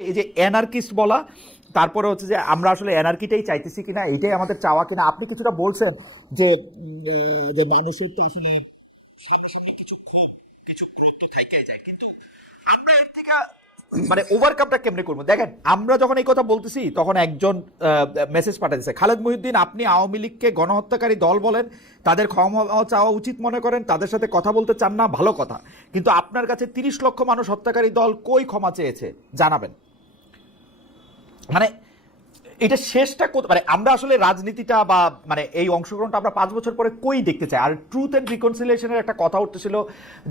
এই যে অ্যানার্কিস্ট বলা, তারপরে হচ্ছে যে আমরা আসলে অ্যানার্কিটাই চাইতেছি কিনা, এটাই আমাদের চাওয়া কিনা। আপনি কিছুটা বলছেন যে যে মানুষের তো আসলে সামনাসামনি কিছু ক্ষোভ, কিছু ক্রোধ তো থাইকাই যায়, কিন্তু আমরা এর থেকে মানে ওভারকামটা কেমনে করবো? দেখেন, আমরা যখন এই কথা বলতেছি তখন একজন মেসেজ পাঠাতেছে, খালেদ মহিউদ্দিন আপনি আওয়ামী লীগকে গণহত্যাকারী দল বলেন, তাদের ক্ষমা চাওয়া উচিত মনে করেন, তাদের সাথে কথা বলতে চান না, ভালো কথা, কিন্তু আপনার কাছে 30 লক্ষ মানুষ হত্যাকারী দল কই ক্ষমা চেয়েছে জানাবেন। মানে এটা শেষটা মানে আমরা আসলে রাজনীতিটা বা মানে এই অংশগ্রহণটা আমরা 5 বছর পরে কই দেখতে চাই? আর ট্রুথ অ্যান্ড রিকনসিলিয়েশনের একটা কথা উঠতেছিল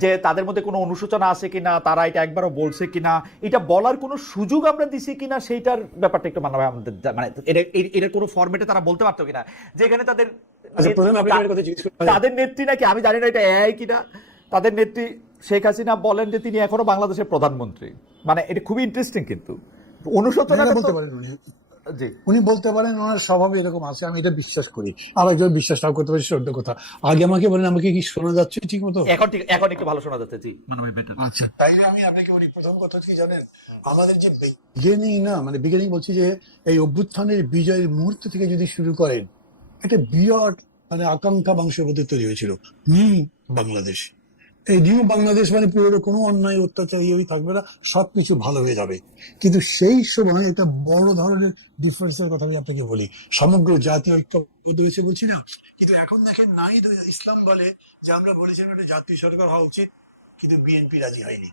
যে তাদের মধ্যে কোনো অনুশোচনা আছে কিনা, তারা এটা একবারও বলছে কিনা, এটা বলার কোনো সুযোগ আমরা দিছি কিনা, সেইটার ব্যাপারটা একটু মানে আমাদের মানে এটা কোনো ফরম্যাটে তারা বলতে পারতো কিনা, যেখানে তাদের তাদের নেত্রী নাকি, আমি জানি না এটা এআই কিনা, তাদের নেত্রী শেখ হাসিনা বলেন যে তিনি এখনো বাংলাদেশের প্রধানমন্ত্রী। মানে এটা খুবই ইন্টারেস্টিং, কিন্তু অনুশোচনা বলতে পারেন উনি বলতে পারেন, ওনার স্বভাবে এরকম আছে, আমি এটা বিশ্বাস করি। আর একজন বিশ্বাস নাও করতে পারি, সত্য কথা। আগে আমাকে বলেন, আমাকে কি শোনা যাচ্ছে ঠিক মতো? এখন একটু ভালো শোনা যাচ্ছে, জি মানে বেটার। আচ্ছা, তাইলে আমি আপনাকে বলি, প্রথম কথা কি জানেন, আমাদের যে বিগিনিং, না মানে বিগিনিং বলছি যে এই অভ্যুত্থানের বিজয়ের মুহূর্ত থেকে যদি শুরু করেন, একটা বিরাট মানে আকাঙ্ক্ষা মানুষের মধ্যে তৈরি হয়েছিল, বাংলাদেশ। এই নিউ বাংলাদেশ মানে পুরো কোনো অন্যায় অত্যাচার ইয়ে থাকবে না, সবকিছু ভালো হয়ে যাবে। কিন্তু সেই সময় একটা বড় ধরনের ডিফারেন্সের কথা আমি আপনাকে বলি, সমগ্র জাতীয় ঐক্যবদ্ধ হয়েছে বলছি না, কিন্তু এখন দেখেন নাহিদ ইসলাম বলে যে আমরা বলেছিলাম একটা জাতীয় সরকার হওয়া উচিত, কিন্তু বিএনপি রাজি হয়নি।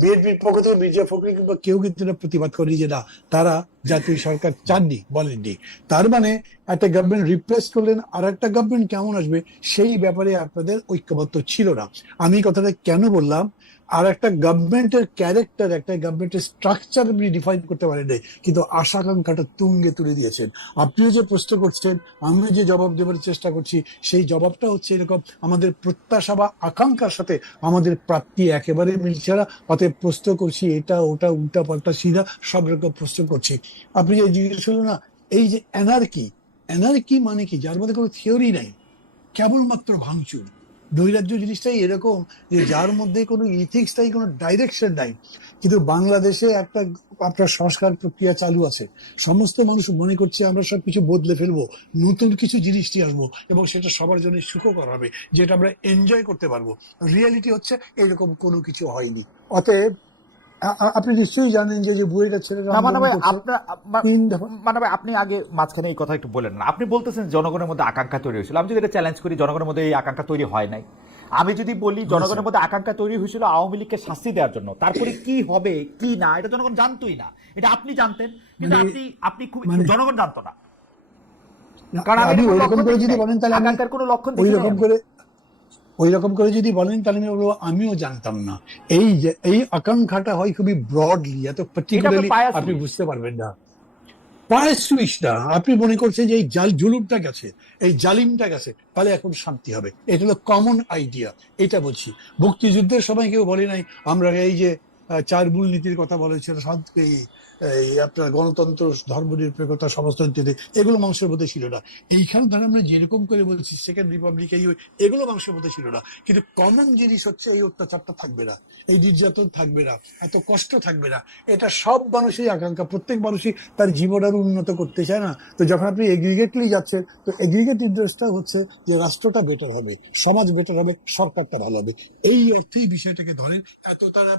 বিএনপির পক্ষ থেকে মির্জা ফখরুল কিংবা কেউ কিন্তু এটা প্রতিবাদ করেনি যে না, তারা জাতীয় সরকার চাননি, বলেননি। তার মানে একটা গভর্নমেন্ট রিপ্লেস করলেন, আর একটা গভর্নমেন্ট কেমন আসবে সেই ব্যাপারে আপনাদের ঐক্যবদ্ধ ছিল না। আমি কথাটা কেন বললাম, আর একটা গভর্নমেন্টের ক্যারেক্টার, একটা গভর্নমেন্টের স্ট্রাকচার আপনি ডিফাইন করতে পারেন নাই, কিন্তু আশা আকাঙ্ক্ষাটা তুঙ্গে তুলে দিয়েছেন। আপনিও যে প্রশ্ন করছেন, আমি যে জবাব দেওয়ার চেষ্টা করছি, সেই জবাবটা হচ্ছে এরকম, আমাদের প্রত্যাশা বা আকাঙ্ক্ষার সাথে আমাদের প্রাপ্তি একেবারে মিলছে না। অতএব প্রশ্ন করছি এটা ওটা উল্টা পাল্টা সিধা সব রকম প্রশ্ন করছি। আপনি যে জিজ্ঞেস করলেন না, এই যে এনার্কি, এনার্কি মানে কি? যার মধ্যে কোনো থিওরি নাই, কেবলমাত্র ভাঙচুর। নৈরাজ্য জিনিসটাই এরকম যে যার মধ্যে কোনো ইথিক্স নাই, কোনো ডাইরেকশন নাই। কিন্তু বাংলাদেশে একটা আপনার সংস্কার প্রক্রিয়া চালু আছে, সমস্ত মানুষ মনে করছে আমরা সবকিছু বদলে ফেলবো, নতুন কিছু জিনিস নিয়ে আসবো এবং সেটা সবার জন্য সুখকর হবে, যেটা আমরা এনজয় করতে পারবো। রিয়েলিটি হচ্ছে এরকম কোনো কিছু হয়নি। অতএব আপনি নিশ্চয়ই জানেন যে বুয়েটের ছেলেরা মানে ভাই আপনি আগে মাঝখানে এই কথা একটু বলেন না, আপনি বলতেছেন জনগণের মধ্যে আকাঙ্ক্ষা তৈরি হয়েছিল। আমি যদি এটা চ্যালেঞ্জ করি, জনগণের মধ্যে এই আকাঙ্ক্ষা তৈরি হয় নাই। আমি যদি বলি জনগণের মধ্যে আকাঙ্ক্ষা তৈরি হয়েছিল আওয়ামী লীগকে শাস্তি দেওয়ার জন্য, তারপরে কি হবে কি না এটা জনগণ জানতোই না। এটা আপনি জানতেন, কিন্তু আপনি খুব জনগণ জানতো না, কারণ আমি ওইরকম করে যদি বলেন তাহলে আকাঙ্ক্ষার কোনো লক্ষণ দেখি না। ওই রকম করে যদি বলেন তাহলে আমি বলবো আমিও জানতাম না। এই যে এই আকাঙ্ক্ষাটা হয় খুবই ব্রডলি, এত পার্টিকুলারলি আপনি বুঝতে পারবেন না। পায়ের সুইচ না, আপনি মনে করছেন যে এই জুলুমটা গেছে, এই জালিমটা গেছে, তাহলে এখন শান্তি হবে। এটা হলো কমন আইডিয়া, এটা বলছি। মুক্তিযুদ্ধের সময় কেউ বলে নাই আমরা এই যে 4 মূলনীতির কথা বলেছিল, এই আপনার গণতন্ত্র, ধর্মনিরপেক্ষতা, সমাজতন্ত্র, এগুলো মানুষের মধ্যে ছিল না। এইখানে ধর আমরা যেরকম করে বলছি সেকেন্ড রিপাবলিক, এগুলো মানুষের মধ্যে ছিল না। কিন্তু কমন জিনিস হচ্ছে এই অত্যাচারটা থাকবে না, এই নির্যাতন থাকবে না, এত কষ্ট থাকবে না। এটা সব মানুষই আকাঙ্ক্ষা, প্রত্যেক মানুষই তার জীবন আরো উন্নত করতে চায় না? তো যখন আপনি এগ্রিগেটলি যাচ্ছেন, তো এগ্রিগেট ইন্টারেস্টটা হচ্ছে যে রাষ্ট্রটা বেটার হবে, সমাজ বেটার হবে, সরকারটা ভালো হবে। এই অর্থেই বিষয়টাকে ধরেন। এত তারা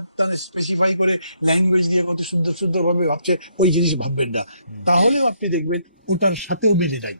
স্পেসিফাই করে ল্যাঙ্গুয়েজ দিয়ে কত সুন্দর সুন্দর ভাবে ভাবছে, ওই জিনিস ভাববেন না। তাহলেও আপনি দেখবেন ওটার সাথেও মিলে নাই।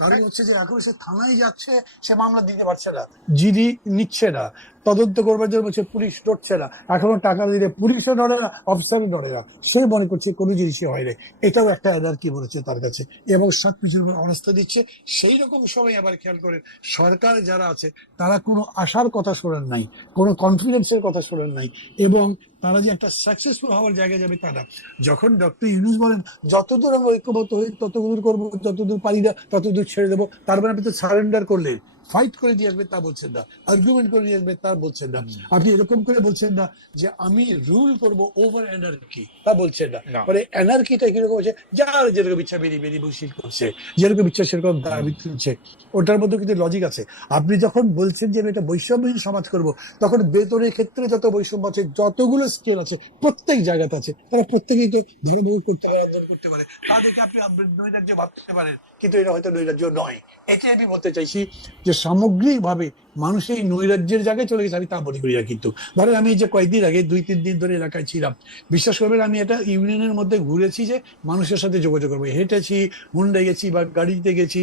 কারণ হচ্ছে যে এখন সে থানায় যাচ্ছে, সে মামলা দিতে পারছে না, জিডি নিচ্ছে না, তদন্ত করবার জন্য বলছে পুলিশ ডরছে না, এখনো টাকা দিলে পুলিশও ডরে না, অফিসারও ডরে না, সে মনে করছে কোনো জিনিসই হয় না। এটাও একটা এনার্কি বলেছে তার কাছে, এবং সবকিছুর উপর অনাস্থা দিচ্ছে। সেই রকম সময় আবার খেয়াল করেন, সরকার যারা আছে তারা কোনো আশার কথা শোনেন নাই, কোনো কনফিডেন্সের কথা শোনেন নাই, এবং তারা যে একটা সাকসেসফুল হওয়ার জায়গায় যাবে তারা। যখন ডক্টর ইউনূস বলেন যতদূর আমরা ঐক্যবদ্ধ হই ততদূর করবো, যতদূর পারি না ততদূর ছেড়ে দেবো, তার মানে আপনি তো সারেন্ডার করলেন। ফাইট করে দিয়ে আসবে তা বলছেন না, আর্গুমেন্ট করে নিয়ে আসবে তা বলছেন না, আপনি এরকম করে বলছেন না যে আমি রুল করব ওভার এনার্কি, তা বলছেন না। না। মানে এনার্কিটা কিরকম হচ্ছে, যার যেরকম ইচ্ছা বেরিয়ে বেরিয়ে বসিল করছে, যেরকম ইচ্ছা সেরকম দাবি তুলছে, ওটার মধ্যে কিন্তু লজিক আছে। আপনি যখন বলছেন যে আমি একটা বৈষম্যহীন সমাজ করব, তখন বেতনের ক্ষেত্রে যত বৈষম্য আছে, যতগুলো স্কেল আছে, প্রত্যেক জায়গাতে আছে, তারা প্রত্যেকেই তো ধর্মভোগ করতে পারে, অর্জন করতে পারে, তাদেরকে আপনি নৈরাজ্য ভাবতে পারেন, কিন্তু এটা হয়তো নৈরাজ্য নয়। এটাই আমি বলতে চাইছি যে সামগ্রিকভাবে মানুষ এই নৈরাজ্যের জায়গায় চলে গেছে, আমি তা মনে করি না। কিন্তু ধরেন আমি এই যে কয়েকদিন আগে 2-3 দিন ধরে এলাকায় ছিলাম, বিশ্বাস করবেন আমি এটা ইউনিয়নের মধ্যে ঘুরেছি, যে মানুষের সাথে যোগাযোগ করবো, হেঁটেছি, হুন্ডায় গেছি বা গাড়িতে গেছি,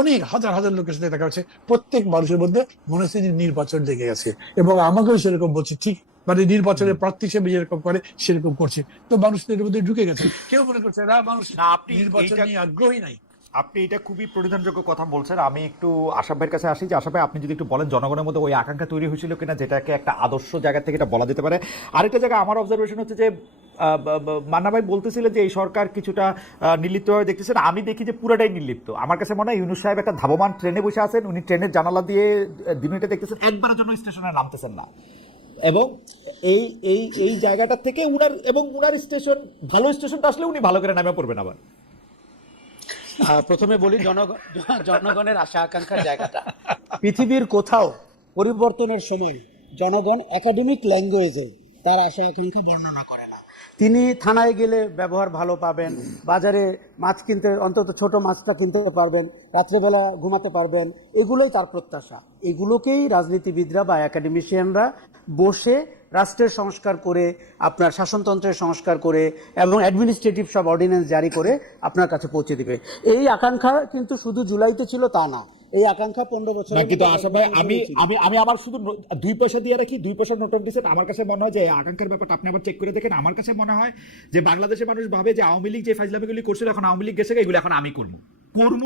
অনেক হাজার হাজার লোকের সাথে দেখা হচ্ছে, প্রত্যেক মানুষের মধ্যে মনে হচ্ছে যে নির্বাচন লেগে গেছে, এবং আমাকেও সেরকম বলছে, ঠিক মানে নির্বাচনের প্রার্থী হিসেবে যেরকম করে সেরকম করছে। তো মানুষ এর মধ্যে ঢুকে গেছে, কেউ মনে করছে না মানুষ না, আপনি নির্বাচন এইটা নিয়ে আগ্রহী নাই। আপনি এটা খুবই পরিধানযোগ্য কথা বলছেন। আমি একটু আশাফ ভাইয়ের কাছে আসি, যে আশাফ ভাই আপনি যদি একটু বলেন জনগণের মধ্যে ওই আকাঙ্ক্ষা তৈরি হয়েছিল কিনা, যেটাকে একটা আদর্শ জায়গা থেকে এটা বলা যেতে পারে। আরেকটা জায়গা আমার অবজারভেশন হচ্ছে যে মান্না ভাই বলতেছিলেন যে এই সরকার কিছুটা নির্লিপ্ত হয়ে দেখতেছেন, আমি দেখি যে পুরাটাই নির্লিপ্ত। আমার কাছে মনে হয় ইউনূস সাহেব একটা ধাবমান ট্রেনে বসে আছেন, উনি ট্রেনের জানালা দিয়ে দিনটা দেখতেছেন, একবারের জন্য স্টেশনে নামতেছেন না। এবং এই এই এই জায়গাটা থেকে উনার স্টেশন, ভালো স্টেশনটা আসলে উনি ভালো করে নামে পড়বেন আবার। প্রথমে বলি জনগণের আশা আকাঙ্ক্ষার জায়গাটা পৃথিবীর কোথাও পরিবর্তনের সময় জনগণ একাডেমিক ল্যাঙ্গুয়েজে তার আশা আকাঙ্ক্ষা বর্ণনা করে না। তিনি থানায় গেলে ব্যবহার ভালো পাবেন, বাজারে মাছ কিনতে অন্তত ছোট মাছটা কিনতে পারবেন, রাত্রেবেলা ঘুমাতে পারবেন, এগুলোই তার প্রত্যাশা। এগুলোকেই রাজনীতিবিদরা বা একাডেমিশিয়ানরা বসে রাষ্ট্রের সংস্কার করে, আপনার শাসনতন্ত্রের সংস্কার করে এবং অ্যাডমিনিস্ট্রেটিভ সব অর্ডিন্যান্স জারি করে আপনার কাছে পৌঁছে দিবে। এই আকাঙ্ক্ষা কিন্তু শুধু জুলাইতে ছিল তা না, এই আকাঙ্ক্ষা 15 বছর। কিন্তু আশা ভাই আমি আমার শুধু 2 পয়সা দিয়ে রাখি, 2 পয়সার নোট দিচ্ছেন। আমার কাছে মনে হয় যে এই আকাঙ্ক্ষার ব্যাপারটা আপনি আবার চেক করে দেখেন। আমার কাছে মনে হয় যে বাংলাদেশের মানুষ ভাবে যে আওয়ামী লীগ যে ফাইজলামিগুলি করছিল, এখন আওয়ামী লীগ গেছে, এগুলো এখন আমি করবো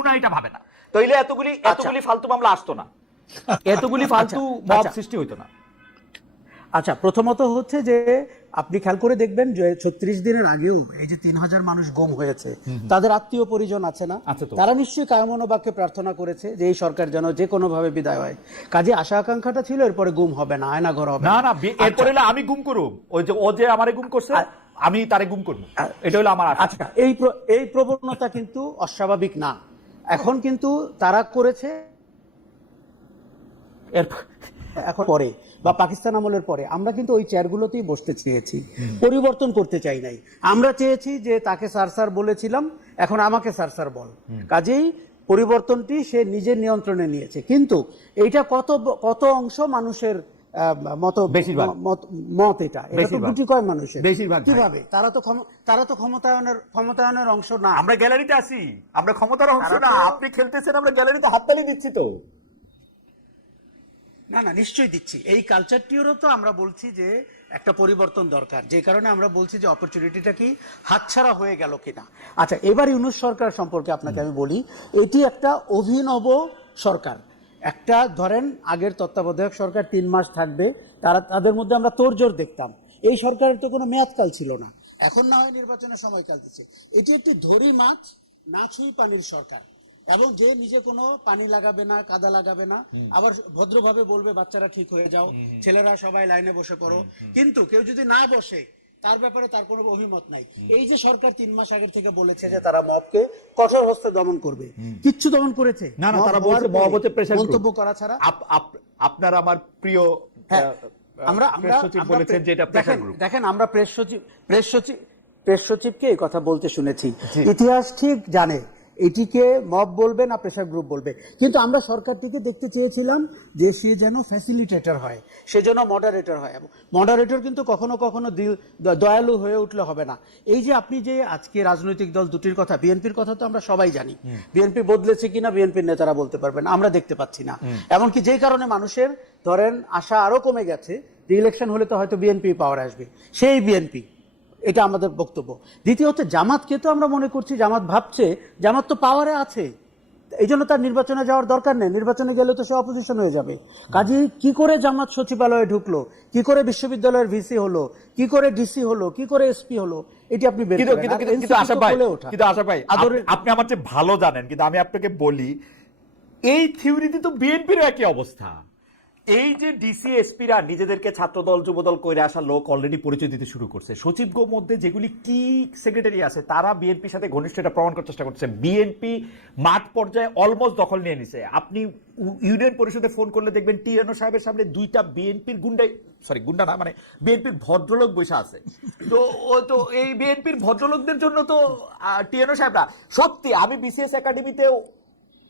না, এটা ভাবে না। তাইলে এতগুলি ফালতু মামলা আসতো না, এতগুলি ফালতু মব সৃষ্টি হইতো না। আচ্ছা, প্রথমত হচ্ছে যে আপনি খেয়াল করে দেখবেন যে 36 দিনের আগেও এই যে 3000 মানুষ গুম হয়েছে, তাদের আত্মীয় পরিজন আছে না? তারা নিশ্চয়ই কায়মনোবাক্যে প্রার্থনা করেছে যে এই সরকার যেন যে কোনো ভাবে বিদায় হয়। কাজে আশা আকাঙ্ক্ষাটা ছিল এরপরে গুম হবে না, আয়নাঘর হবে না। এরপরে আমি গুম করব, ওই যে ও যে আমারে গুম করছে, আমি তারে গুম করব, এটা হলো আমার আশা। আচ্ছা, এই প্রবণতা কিন্তু অস্বাভাবিক না। এখন কিন্তু তারা করেছে এখন পরে বা পাকিস্তান আমলের পরে আমরা কিন্তু ওই চেয়ারগুলোতেই বসতে চেয়েছি, পরিবর্তন করতে চাই নাই। আমরা চেয়েছি যে তাকে স্যার বলেছিলাম, এখন আমাকে স্যার বল। কাজেই পরিবর্তনটি সে নিজের নিয়ন্ত্রণে নিয়েছে, কিন্তু এইটা কত অংশ মানুষের মত, এটা তো গুটি কয় মানুষের কিভাবে, তারা তো ক্ষমতায়নের অংশ না। আমরা গ্যালারিতে আছি, আমরা ক্ষমতার অংশ না। আপনি খেলতেছেন, আমরা গ্যালারিতে হাততালি দিচ্ছি তো। না, নিশ্চয়ই দিচ্ছি। এই কালচারটিরও তো আমরা বলছি যে একটা পরিবর্তন দরকার, যে কারণে আমরা বলছি যে অপরচুনিটিটা কি হাতছাড়া হয়ে গেল কিনা। আচ্ছা, এবার ইউনূস সরকার সম্পর্কে আপনাকে আমি বলি, এটি একটা অভিনব সরকার। একটা ধরেন আগের তত্ত্বাবধায়ক সরকার 3 মাস থাকবে, তাদের মধ্যে আমরা তোড়জোড় দেখতাম। এই সরকারের তো কোনো মেয়াদকাল ছিল না, এখন না হয় নির্বাচনের সময়কাল দিচ্ছে। এটি একটি ধরি মাছ না ছুঁই পানির সরকার, এবং যে নিজে কোনো পানি লাগাবে না, কাদা লাগাবে না, আবার ভদ্রভাবে বলবে বাচ্চারা ঠিক হয়ে যাও, ছেলেরা সবাই লাইনে বসে পড়ো, কিন্তু কেউ যদি না বসে তার ব্যাপারে তার কোনো অভিমত নাই। এই যে সরকার 3 মাস আগের থেকে বলেছে যে তারা মবকে কঠোর হস্তে দমন করবে, কিচ্ছু দমন করেছে না। তারা বলছে মব হচ্ছে প্রেসার গ্রুপ, মন্তব্য করা ছাড়া। আপনার আমার প্রিয় আমরা সচিব বলেছেন যে এটা প্রেসার গ্রুপ। দেখেন, আমরা প্রেস সচিবকে এই কথা বলতে শুনেছি। ইতিহাস ঠিক জানে এটিকে মব বলবে না প্রেসার গ্রুপ বলবে, কিন্তু আমরা সরকার থেকে দেখতে চেয়েছিলাম যে সে যেন ফ্যাসিলিটেটর হয়, সে যেন মডারেটর হয়। মডারেটর কিন্তু কখনো কখনো দয়ালু হয়ে উঠলে হবে না। এই যে আপনি যে আজকে রাজনৈতিক দল দুটির কথা, বিএনপির কথা তো আমরা সবাই জানি, বিএনপি বদলেছে কিনা বিএনপির নেতারা বলতে পারবেন, আমরা দেখতে পাচ্ছি না। এমনকি যেই কারণে মানুষের ধরেন আশা আরো কমে গেছে যে ইলেকশন হলে তো হয়তো বিএনপি পাওয়ার আসবে, সেই বিএনপি, এটা আমাদের বক্তব্য। দ্বিতীয়ত জামাতকে তো আমরা মনে করছি, জামাত ভাবছে জামাত তো পাওয়ারে আছে, এই জন্য তার নির্বাচনে যাওয়ার দরকার নেই, নির্বাচনে গেলে তো সে অপোজিশন হয়ে যাবে। কাজেই কি করে জামাত সচিবালয়ে ঢুকলো, কি করে বিশ্ববিদ্যালয়ের ভিসি হলো, কি করে ডিসি হলো, কি করে এসপি হলো, এটি আপনি বের করেন। কিন্তু আশা ভাই আপনি আমার চেয়ে ভালো জানেন, কিন্তু আমি আপনাকে বলি এই থিওরিতে তো বিএনপির একই অবস্থা। এই যে ডিসি এসপিরা নিজেদেরকে ছাত্রদল যুবদল করে আসা লোক অলরেডি পরিচয় দিতে শুরু করছে, সচিবগ মধ্যে যেগুলি কি সেক্রেটারি আছে তারা বিএনপির সাথে ঘনিষ্ঠ এটা প্রমাণ করার চেষ্টা করছে। বিএনপি মাঠ পর্যায়ে অলমোস্ট দখল নিয়ে নিছে। আপনি ইউনিয়ন পরিষদে ফোন করলে দেখবেন টিএনও সাহেবের সামনে দুইটা বিএনপির গুন্ডা না মানে বিএনপির ভদ্রলোক বসে আছে। তো তো এই বিএনপির ভদ্রলোকদের জন্য তো টিএনও সাহেবরা সত্যি, আমি বিসিএস একাডেমিতেও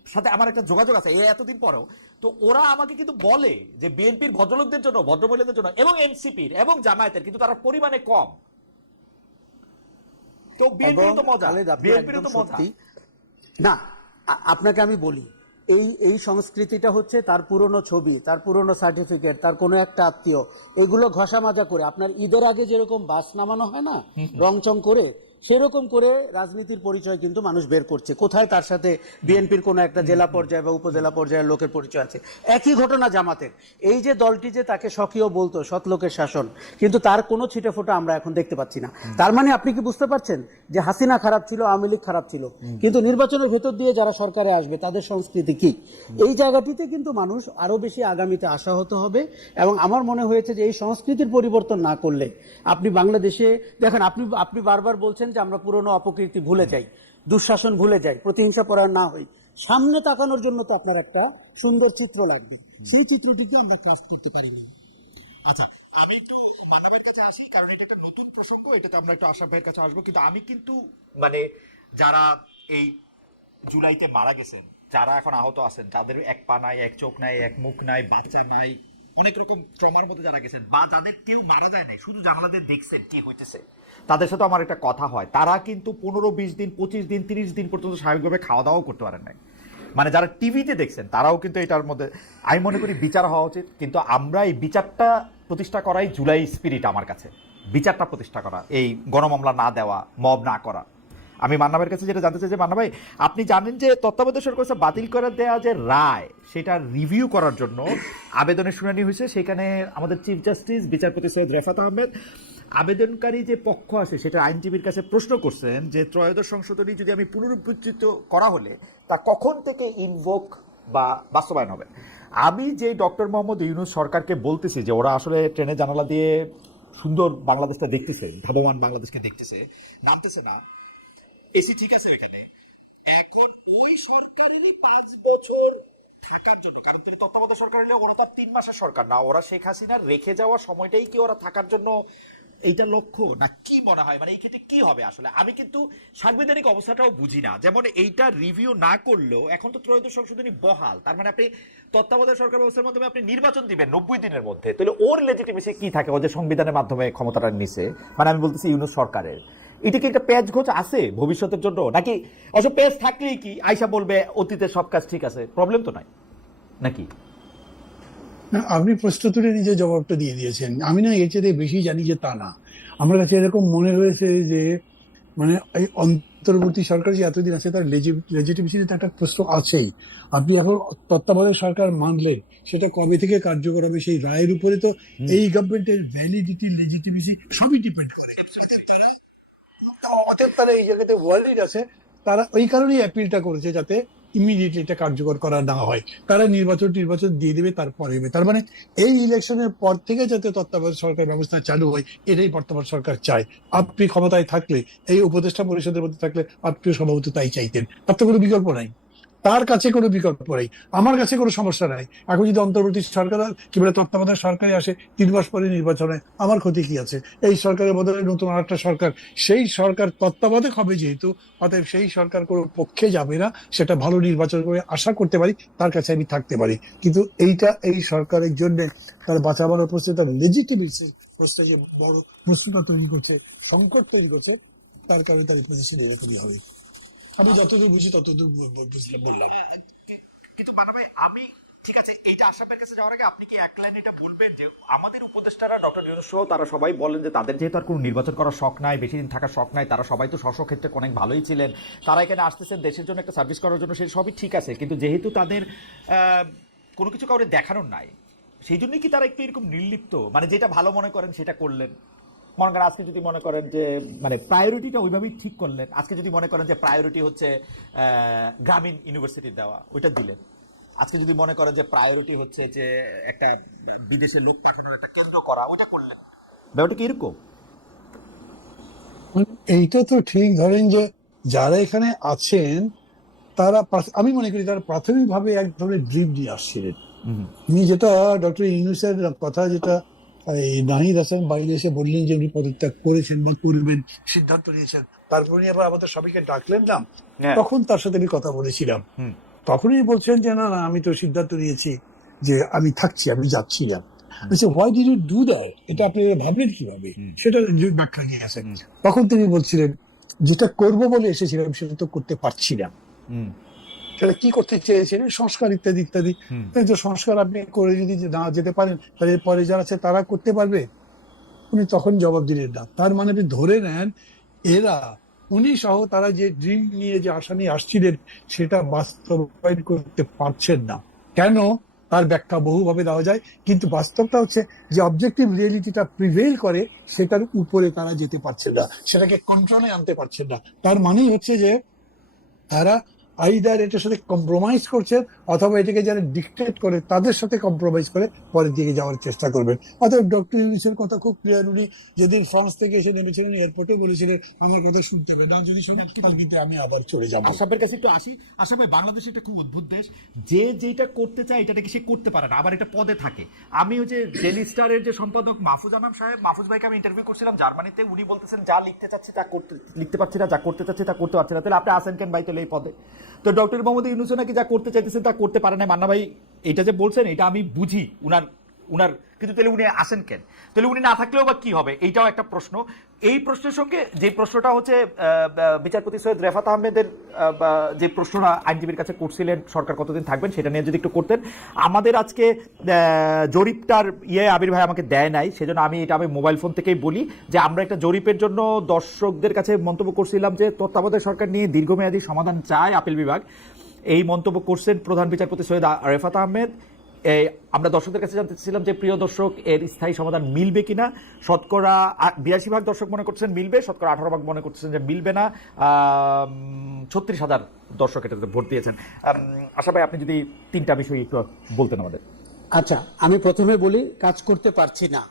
সাথে আমার একটা যোগাযোগ আছে এই এতদিন পরেও, তো ওরা আমাকে কিন্তু বলে যে বিএনপির ভদ্রলোকদের জন্য, ভদ্রমহিলাদের জন্য এবং এনসিপির এবং জামায়াতের, কিন্তু তারা পরিমাণে কম। তো বিএনপির তো মজা, খালেদ, আপনি বিএনপির একদম তো মজা সত্যি। না, আপনাকে আমি বলি, এই সংস্কৃতিটা হচ্ছে তার পুরনো ছবি, তার পুরনো সার্টিফিকেট, তার কোনো একটা আত্মীয়, এগুলো ঘষা মাজা করে আপনার ঈদের আগে যেরকম বাস নামানো হয় না রংচং করে, সেরকম করে রাজনীতির পরিচয় কিন্তু মানুষ বের করছে। কোথায় তার সাথে বিএনপির কোনো একটা জেলা পর্যায়ে বা উপজেলা পর্যায়ের লোকের পরিচয় আছে। একই ঘটনা জামাতের। এই যে দলটি যে তাকে স্বকীয় বলতো সৎ লোকের শাসন, কিন্তু তার কোনো ছিটেফোঁটা আমরা এখন দেখতে পাচ্ছি না। তার মানে আপনি কি বুঝতে পারছেন যে হাসিনা খারাপ ছিল, আওয়ামী লীগ খারাপ ছিল, কিন্তু নির্বাচনের ভেতর দিয়ে যারা সরকারে আসবে তাদের সংস্কৃতি কি? এই জায়গাটিতে কিন্তু মানুষ আরো বেশি আগামীতে আশাহত হবে। এবং আমার মনে হয়েছে যে এই সংস্কৃতির পরিবর্তন না করলে আপনি বাংলাদেশে দেখেন, আপনি বারবার বলছেন যে আমরা পুরনো অপকীর্তি ভুলে যাই, দুঃশাসন ভুলে যাই, প্রতিহিংসা পরায়ণ না হই। সামনে তাকানোর জন্য তো আপনার একটা সুন্দর চিত্র লাগবে, সেই চিত্রটিকে আমরা ক্রাফট করতে পারিনি। আচ্ছা, আমি একটু মানবের কাছে আসি, কারণ এটা একটা নতুন প্রসঙ্গ, এটাতে আমরা একটু আশা ভাইয়ের কাছে আসবো। কিন্তু আমি কিন্তু মানে যারা এই জুলাইতে মারা গেছেন, যারা এখন আহত আছেন, যাদের এক পা নাই, এক চোখ নাই, এক মুখ নাই, বাচ্চা নাই, অনেক রকম ট্রমার মধ্যে যারা গেছেন, বা যাদের কেউ মারা যায় নাই, শুধু জানালাতে দেখছেন কি হইতেছে, তাদের সাথে আমার একটা কথা হয়, তারা কিন্তু 15-20 দিন, 25 দিন, 30 দিন পর্যন্ত স্বাভাবিকভাবে খাওয়া দাওয়াও করতে পারেন নাই। মানে যারা টিভিতে দেখছেন তারাও কিন্তু এটার মধ্যে, আমি মনে করি বিচার হওয়া উচিত। কিন্তু আমরা এই বিচারটা প্রতিষ্ঠা করাই জুলাই স্পিরিট আমার কাছে, বিচারটা প্রতিষ্ঠা করা, এই গণমামলা না দেওয়া, মব না করা। আমি মান্না ভাইয়ের কাছে যেটা জানতে চাই যে, মান্না ভাই, আপনি জানেন যে তত্ত্বাবধায়ক সরকার বাতিল করে দেওয়া যে রায়, সেটা রিভিউ করার জন্য আবেদনের শুনানি হয়েছে। সেখানে আমাদের চিফ জাস্টিস বিচারপতি সৈয়দ রেফাত আহমেদ আবেদনকারী যে পক্ষ আছে সেটা আইনজীবীর কাছে প্রশ্ন করছেন যে ত্রয়োদশ সংশোধনী যদি আমি পুনরুজ্জীবিত করা হলে তা কখন থেকে ইনভোক বা বাস্তবায়ন হবে। আমি যে ডক্টর মোহাম্মদ ইউনূস সরকারকে বলতেছি যে ওরা আসলে ট্রেনের জানালা দিয়ে সুন্দর বাংলাদেশটা দেখতেছে, ধাবমান বাংলাদেশকে দেখতেছে, নামতেছে না, এসি ঠিক আছে এখানে, এখন ওই সরকারেরই 5 বছর থাকার জন্য, কারণ তিনি তত্ত্বাবধায়ক সরকার হলে ওরা তো 3 মাসের সরকার না, ওরা শেখ হাসিনার রেখে যাওয়া সময়টাই কি ওরা থাকার জন্য এইটা লক্ষ্য না কি মনে হয়? মানে এই ক্ষেত্রে কি হবে আসলে? আমি কিন্তু সাংবিধানিক অবস্থাটাও বুঝি না। যেমন এইটা রিভিউ না করলেও এখন তো ত্রয়োদশ সংশোধনী বহাল, তার মানে আপনি তত্ত্বাবধায়ক সরকার ব্যবস্থার মাধ্যমে আপনি নির্বাচন দিবেন 90 দিনের মধ্যে, তাহলে ওর লেজিটিমেসি কি থাকে? ও যে সংবিধানের মাধ্যমে ক্ষমতাটা নিছে, মানে আমি বলতেছি ইউনূস সরকারের, এটা কি একটা পেঁচ ঘোচ আছে ভবিষ্যতের জন্য, নাকি অবশ্য পেঁচ থাকলেই কি আইসা বলবে অতীতের সব কাজ ঠিক আছে, প্রবলেম তো নাই নাকি? না, আপনি প্রশ্ন তুলে নিজে জবাবটা দিয়ে দিয়েছেন। আমি না এর চেয়ে বেশি জানি যে তা না। আমার কাছে এরকম মনে হয়েছে যে মানে এই অন্তর্বর্তী সরকার যে এতদিন আছে তার লেজিটিমেসিতে একটা প্রশ্ন আছেই। আপনি এখন তত্ত্বাবধায়ক সরকার মানলে সেটা কবে থেকে কার্যকর হবে সেই রায়ের উপরে তো এই গভর্নমেন্টের ভ্যালিডিটি, লেজিটিমেসি সবই ডিপেন্ড করে। তারা আমাদের তারা এই জায়গাতে ওয়ার্ল্ড আছে, তারা ওই কারণেই অ্যাপিলটা করেছে যাতে ইমিডিয়েটলি এটা কার্যকর করা না হয়। তারা নির্বাচন দিয়ে দেবে, তারপরে হবে। তার মানে এই ইলেকশনের পর থেকে যাতে তত্ত্বাবধায়ক সরকার ব্যবস্থা চালু হয়, এটাই বর্তমান সরকার চায়। আপনি ক্ষমতায় থাকলে, এই উপদেষ্টা পরিষদের মধ্যে থাকলে আপনিও সম্ভবত তাই চাইতেন। তার তো কোনো বিকল্প নাই, তার কাছে কোনো বিকল্প নেই, আমার কাছে কোনো সমস্যা নাই। এখন যদি অন্তর্বর্তী সরকার কি বলে তত্ত্বাবধায়ক সরকারে আসে 3 মাস পরে নির্বাচনে, আমার ক্ষতি কি আছে? এই সরকারের বদলে নতুন আরেকটা সরকার, সেই সরকার তত্ত্বাবধায়ক হবে যেহেতু, অতএব সেই সরকার কোনো পক্ষে যাবে না, সেটা ভালো নির্বাচন করে আশা করতে পারি, তার কাছে আমি থাকতে পারি। কিন্তু এইটা এই সরকারের জন্য তার বাঁচাবার প্রশ্নে, তার লেজিটিমেসি প্রশ্নে যে বড় প্রশ্নটা তৈরি করছে, সংকট তৈরি করছে, তার কারণে তার পজিশন এরকমই হবে। আমি যতদূর বুঝি ততদূর বললাম। কিন্তু মানব ভাই, আমি ঠিক আছে, এইটা আশরাফের কাছে যাওয়ার আগে আপনি কি এক লাইন এটা বলবেন যে আমাদের উপদেষ্টারা ডক্টর ইউনূস সহ তারা সবাই বলেন যে তাদের যেহেতু আর কোনো নির্বাচন করার শখ নাই, বেশি দিন থাকার শখ নাই, তারা সবাই তো ক্ষেত্রে অনেক ভালোই ছিলেন, তারা এখানে আসতেছেন দেশের জন্য একটা সার্ভিস করার জন্য, সে সবই ঠিক আছে, কিন্তু যেহেতু তাদের কোনো কিছু কাউরে দেখানোর নাই, সেই জন্যই কি তারা একটু এরকম নির্লিপ্ত, মানে যেটা ভালো মনে করেন সেটা করলেন? মনে করেন আজকে যদি মনে করেন যে মানে প্রায়োরিটিটা ওইভাবেই ঠিক করলেন, আজকে যদি মনে করেন যে প্রায়োরিটি হচ্ছে গ্রামীণ ইউনিভার্সিটি দেওয়া, ওইটা দিলেন, আজকে যদি মনে করে যে প্রায়োরিটি হচ্ছে যে একটা বিদেশে লোক পাঠানোর একটা কেন্দ্র করা, ওটা করলেন, ব্যাপারটা কি এরকম? এইটা তো ঠিক, ধরেন যে যারা এখানে আছেন তারা আমি মনে করি তারা প্রাথমিকভাবে এক ধরনের ড্রিম নিয়ে আসছিলেন। উনি যেটা ডক্টর ইউনূসের কথা যেটা এই নাহিদ হাসান বাইরে এসে বললেন যে উনি পদত্যাগ করেছেন বা করবেন, সিদ্ধান্ত নিয়েছেন, তারপর উনি আবার আমাদের সবাইকে ডাকলেন না, তখন তার সাথে আমি কথা বলেছিলাম। তখনই বলছেন যে না না, আমি তো সিদ্ধান্ত নিয়েছি যে আমি থাকছি, আমি যাচ্ছি না। Why did you do that, এটা আপনি ভাবলেন কিভাবে, সেটা ব্যাখ্যা নিয়ে আসেন। তখন তিনি বলছিলেন যেটা করবো বলে এসেছিলাম সেটা তো করতে পারছি না। সেটা কি করতে চেয়েছিলেন? সংস্কার ইত্যাদি ইত্যাদি। যে সংস্কার আপনি করে যদি না যেতে পারেন তাহলে পরে যারা আছে তারা করতে পারবে। উনি তখন জবাব দিলেন না। তার মানে আপনি ধরে নেন এরা, উনি সহ তারা যে ড্রিম নিয়ে যে আশা নিয়ে আসছিলেন সেটা বাস্তবায়ন করতে পারছেন না। কেন? তার ব্যাখ্যা বহুভাবে দেওয়া যায়, কিন্তু বাস্তবটা হচ্ছে যে অবজেক্টিভ রিয়েলিটিটা প্রিভেইল করে সেটার উপরে তারা যেতে পারছেন না, সেটাকে কন্ট্রোলে আনতে পারছেন না। তার মানেই হচ্ছে যে তারা আইদার এটার সাথে কম্প্রোমাইজ করছেন অথবা এটাকে যারা ডিকটেট করে তাদের সাথে কম্প্রোমাইজ করে পরের দিকে যাওয়ার চেষ্টা করবেন। অতএব ডক্টর ইউনূসের কথা খুব ক্লিয়ার। উনি যেদিন ফ্রান্স থেকে এসে নেমেছিলেন এয়ারপোর্টে বলেছিলেন আমার কথা শুনতে হবে না, যদি শোনেন কালকে আমি আবার চলে যাবো। আশরাফের কাছে একটু আসি। আশরাফ ভাই, বাংলাদেশ একটা খুব অদ্ভুত দেশ, যে যেটা করতে চায় এটা নাকি সে করতে পারে না, আবার একটা পদে থাকে। আমি ওই যে ডেইলি স্টারের যে সম্পাদক মাহফুজ আনাম সাহেব, মাহফুজ ভাইকে আমি ইন্টারভিউ করছিলাম জার্মানিতে, উনি বলতেছেন যা লিখতে চাচ্ছি তা করতে, লিখতে পারছি না, যা করতে চাচ্ছি তা করতে পারছি না। তাহলে আপনি আসেন কেন ভাই তাহলে এই পদে? তো ডক্টর মোহাম্মদ ইউনূস নাকি যা করতে চাইতেছেন তা করতে পারে না। মান্না ভাই এটা যে বলছেন এটা আমি বুঝি উনার, কিন্তু তাহলে উনি আসেন কেন? তাহলে উনি না থাকলেও বা কি হবে? এইটাও একটা প্রশ্ন। এই প্রশ্নের সঙ্গে যে প্রশ্নটা হচ্ছে বিচারপতি সৈয়দ রেফাত আহমেদের যে প্রশ্নটা আইনজীবীর কাছে করছিলেন সরকার কতদিন থাকবেন, সেটা নিয়ে যদি একটু করতেন। আমাদের আজকে জরিপটার আবির ভাই আমাকে দেয় নাই, সেজন্য আমি মোবাইল ফোন থেকেই বলি যে আমরা একটা জরিপের জন্য দর্শকদের কাছে মন্তব্য করছিলাম যে তত্ত্বাবধায়ক সরকার নিয়ে দীর্ঘমেয়াদী সমাধান চায় আপিল বিভাগ। এই মন্তব্য করছেন প্রধান বিচারপতি সৈয়দ রেফাত আহমেদ। আমরা দর্শকদের কাছে জানতে চাচ্ছিলাম যে প্রিয় দর্শক, এর স্থায়ী সমাধান মিলবে কিনা। শতকরা 82% দর্শক মনে করছেন মিলবে, শতকরা 18% মনে করছেন যে মিলবে না। 36,000 দর্শক এটাতে ভোট দিয়েছেন। আশা ভাই, আপনি যদি 3টা বিষয় একটু বলতেন আমাদের। আচ্ছা, আমি প্রথমে বলি কাজ করতে পারছি না,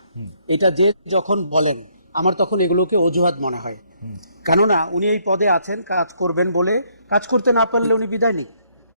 এটা যে যখন বলেন আমার তখন এগুলোকে অজুহাত মনে হয়। কেননা উনি এই পদে আছেন কাজ করবেন বলে, কাজ করতে না পারলে উনি বিদায় নিক।